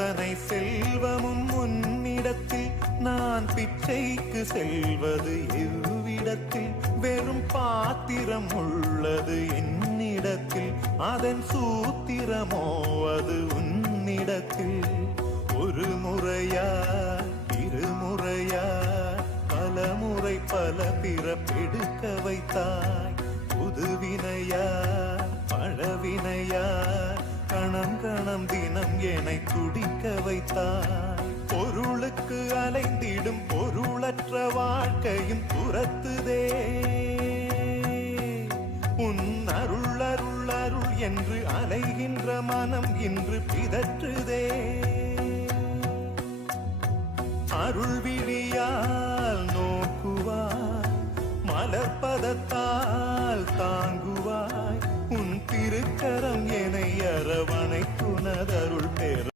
அத்தனை செல்வமும் உன்னிடத்தில் நான் பிச்சைக்கு செல்வது எவ்விடத்தில் வெறும் பாத்திரம் உள்ளது என்னிடத்தில் அதன் சூத்திரமோ அது உன்னிடத்தில் ஒரு முறையா இருமுறையா பல முறை பல பிறப்பெடுக்க வைத்தாய் புதுவினையா பழவினையா கணம் கணம் தினம் என்னை துடிக்க வைத்தாய் பொருளுக்கு அலைந்திடும் பொருளற்ற வாழ்க்கையும் துரத்துதே உன் அருள் அருள் அருள் என்று அலைகின்ற மனம் இன்று பிதற்றுதே அருள் விழியால் நோக்குவாய் மலர்பதத்தால் தாங்குவாய் உன் திருக்கரம் என்னை அரவணைக்குனதருள் பெற